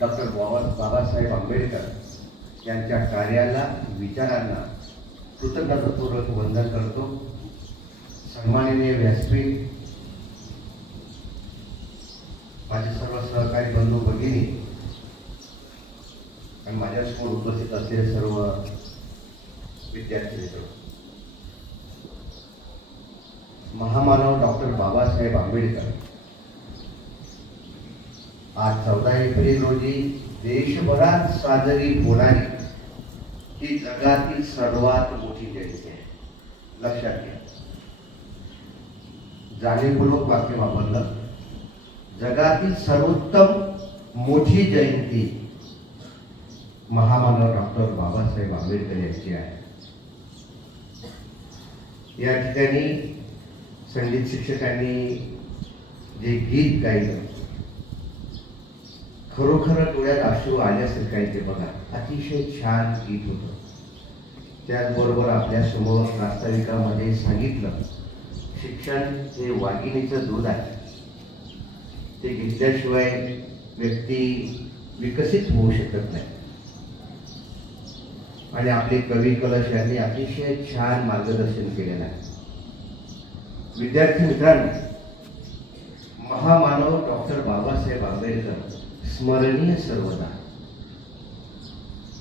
Doctor बाबा बाबासाहेब आंबेडकर यांच्या कार्याला विचारांना कृतज्ञतापूर्वक वंदन करतो. सन्माननीय व्यासपीठ माझे सर्व सहकारी बंधू भगिनी आणि माझ्यासमोर उपस्थित असलेले सर्व विद्यार्थी मित्र. महामानव डॉक्टर बाबासाहेब आंबेडकर आज चौदा एप्रिल रोजी देशभरात साजरी होणारी ही जगातील सर्वात मोठी जयंती आहे. लक्षात घ्या. जाणीवपूर्वक वाक्य वापरलं. जगातील सर्वोत्तम मोठी जयंती महामानव डॉक्टर बाबासाहेब आंबेडकर यांची आहे. या ठिकाणी संगीत शिक्षकांनी जे गीत गायलं खरोखर डोळ्यात अश्रू आल्यासारखं ते बघा. अतिशय छान गीत होतं. त्याचबरोबर आपल्यासमोर प्रास्ताविकामध्ये सांगितलं शिक्षण हे वाघिणीचं दूध आहे. ते घेतल्याशिवाय व्यक्ती विकसित होऊ शकत नाही. आणि आपले कवी कलश यांनी अतिशय छान मार्गदर्शन केलेलं आहे. विद्यार्थी मित्रांनो महामानव डॉक्टर बाबासाहेब आंबेडकर स्मरणीय सर्वदा.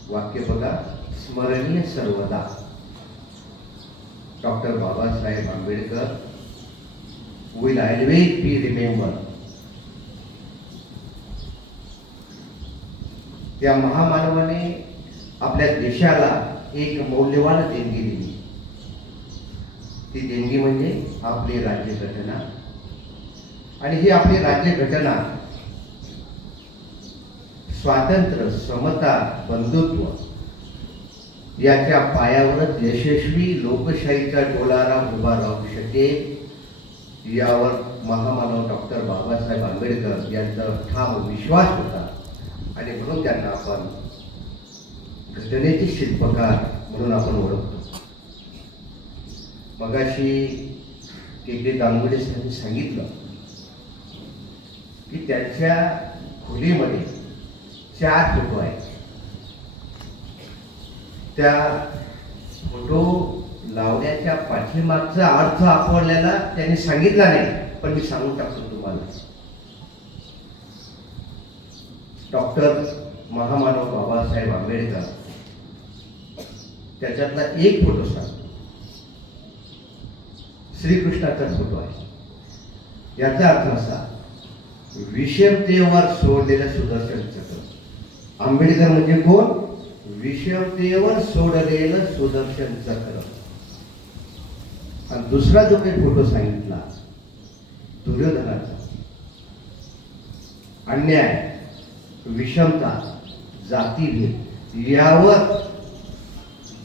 वाक्य बघा स्मरणीय सर्वदा. Doctor Babasaheb Ambedkar will always be remember त्या महामानवाने आपल्या देशाला एक मौल्यवान देणगी दिली. ती देणगी म्हणजे आपली राज्यघटना. आणि ही आपली राज्यघटना स्वातंत्र्य समता बंधुत्व याच्या पायावरच यशस्वी लोकशाहीचा डोलारा उभा राहू शकेल यावर महामानव डॉक्टर बाबासाहेब आंबेडकर यांचा ठाम विश्वास होता. आणि म्हणून त्यांना आपण घटनेचे शिल्पकार म्हणून आपण ओळखतो. मगाशी के के गांगुडे यांनी सांगितलं की त्यांच्या खोलीमध्ये चार फोटो आहेत. त्या फोटो लावण्याच्या पाठीमागचा अर्थ आपल्याला त्यांनी सांगितला नाही पण मी सांगून टाकतो तुम्हाला. डॉक्टर महामानव बाबासाहेब आंबेडकर त्याच्यातला एक फोटो सांगतो श्रीकृष्णाचा फोटो आहे. याचा अर्थ असा विषमतेवर सोडलेलं सुदर्शन चक्र आंबेडकर म्हणजे कोण? विषमतेवर सोडलेलं सुदर्शन चक्र. आणि दुसरा जो काही फोटो सांगितला दुर्योधनाचा. अन्याय विषमता जातीभेद यावर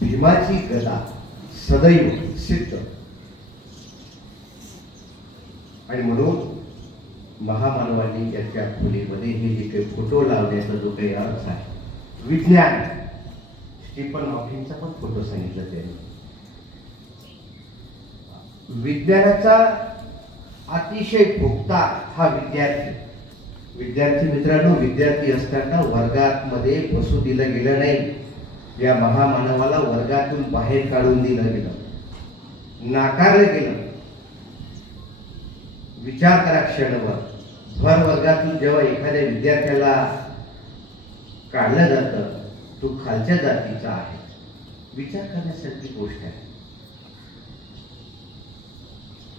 भीमाची गदा सदैव सिद्ध. आणि म्हणून महामानवांनी त्याच्या खोलीमध्ये हे जे काही फोटो लावण्याचा जो काही अर्थ आहे विज्ञान स्टीफन हॉकिंगचा पण फोटो सांगितला त्यांनी. विज्ञानाचा अतिशय भोगता हा विद्यार्थी. विद्यार्थी मित्रांनो विद्यार्थी असताना वर्गात मध्ये बसू दिलं गेलं नाही. या महामानवाला वर्गातून बाहेर काढून दिलं गेलं. नाकारलं गेलं. विचार करा क्षणभर. वर्गातून जेव्हा एखाद्या विद्यार्थ्याला काढलं जातं तो खालच्या जातीचा आहे. विचार करण्यासारखी गोष्ट आहे.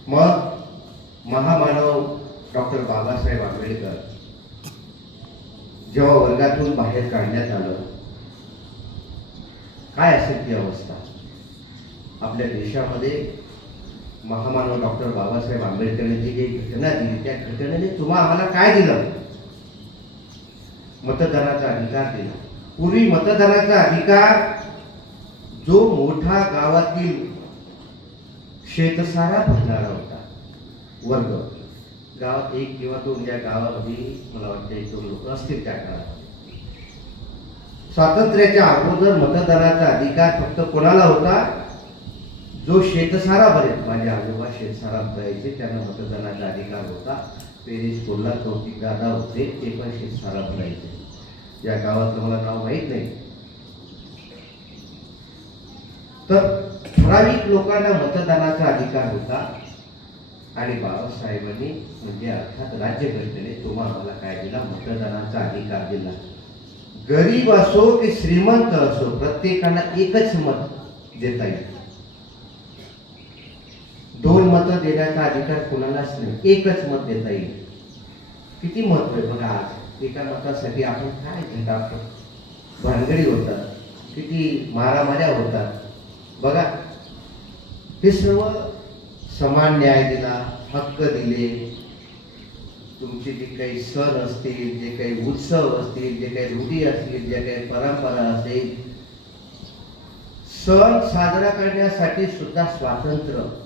मग महामानव डॉक्टर बाबासाहेब आंबेडकर जेव्हा वर्गातून बाहेर काढण्यात आलं काय असेल ती अवस्था? आपल्या देशामध्ये महामानव डॉक्टर बाबासाहेब आंबेडकरांची जी काही घटना दिली त्या घटनेने तुम्हा आम्हाला काय दिलं? मतदानाचा अधिकार दिला. पूर्वी मतदानाचा अधिकार जो मोठा गावातील शेतसारा भरणारा होता वर्ग. गावात एक किंवा दोन या गावामध्ये मला वाटतं एक दोन लोक असतील त्या काळात स्वातंत्र्याच्या अगोदर मतदानाचा अधिकार फक्त कोणाला होता? जो शेतसारा भरेल माझे आजोबा शेतसारा भरायचे त्यांना मतदानाचा अधिकार होता. पेरीस कोल्हा कौतिक दादा होते ते पण शेतसारा भरायचे या गावाचं मला नाव माहीत नाही. तर ठराविक लोकांना मतदानाचा अधिकार होता. आणि बाबासाहेबांनी म्हणजे अर्थात राज्यघटनेने तुम्हा आम्हाला काय दिला? मतदानाचा अधिकार दिला. गरीब असो की श्रीमंत असो प्रत्येकाला एकच मत देता येईल. दोन मतं देण्याचा अधिकार कोणालाच नाही. एकच मत देता येईल. किती महत्त्व आहे बघा आज? एका मतासाठी आपण काय झटापतो भानगडी होतात. किती मारामाऱ्या होतात. बघा हे सर्व समान न्याय दिला हक्क दिले. तुमचे जे काही सण असतील जे काही उत्सव असतील जे काही रूढी असतील जे काही परंपरा असतील सण साजरा करण्यासाठी सुद्धा स्वातंत्र्य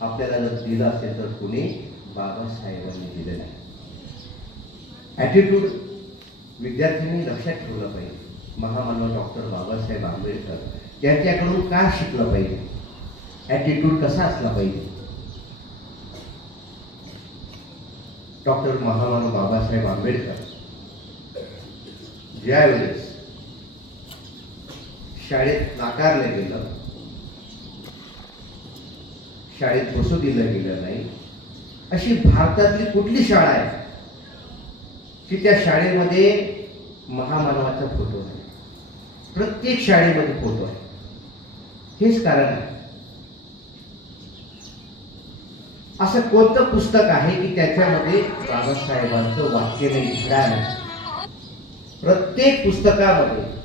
आपल्याला जर दिलं असेल तर कुणी बाबासाहेबांनी दिलेलं नाही ॲटिट्यूड विद्यार्थ्यांनी लक्षात ठेवलं पाहिजे. महामानव डॉक्टर बाबासाहेब आंबेडकर यांच्याकडून काय शिकलं पाहिजे? ॲटिट्यूड कसा असला पाहिजे? डॉक्टर महामानव बाबासाहेब आंबेडकर ज्यावेळेस शाळेत नाकारलं गेलं शाळेत बसू दिलं गेलं नाही. अशी भारतातली कुठली शाळा आहे? की त्या शाळेमध्ये महामानवाचा फोटो आहे. प्रत्येक शाळेमध्ये फोटो आहे. हेच कारण आहे. असं कोणतं पुस्तक आहे की त्याच्यामध्ये बाबासाहेबांचं वाक्य नाही? प्रत्येक पुस्तकामध्ये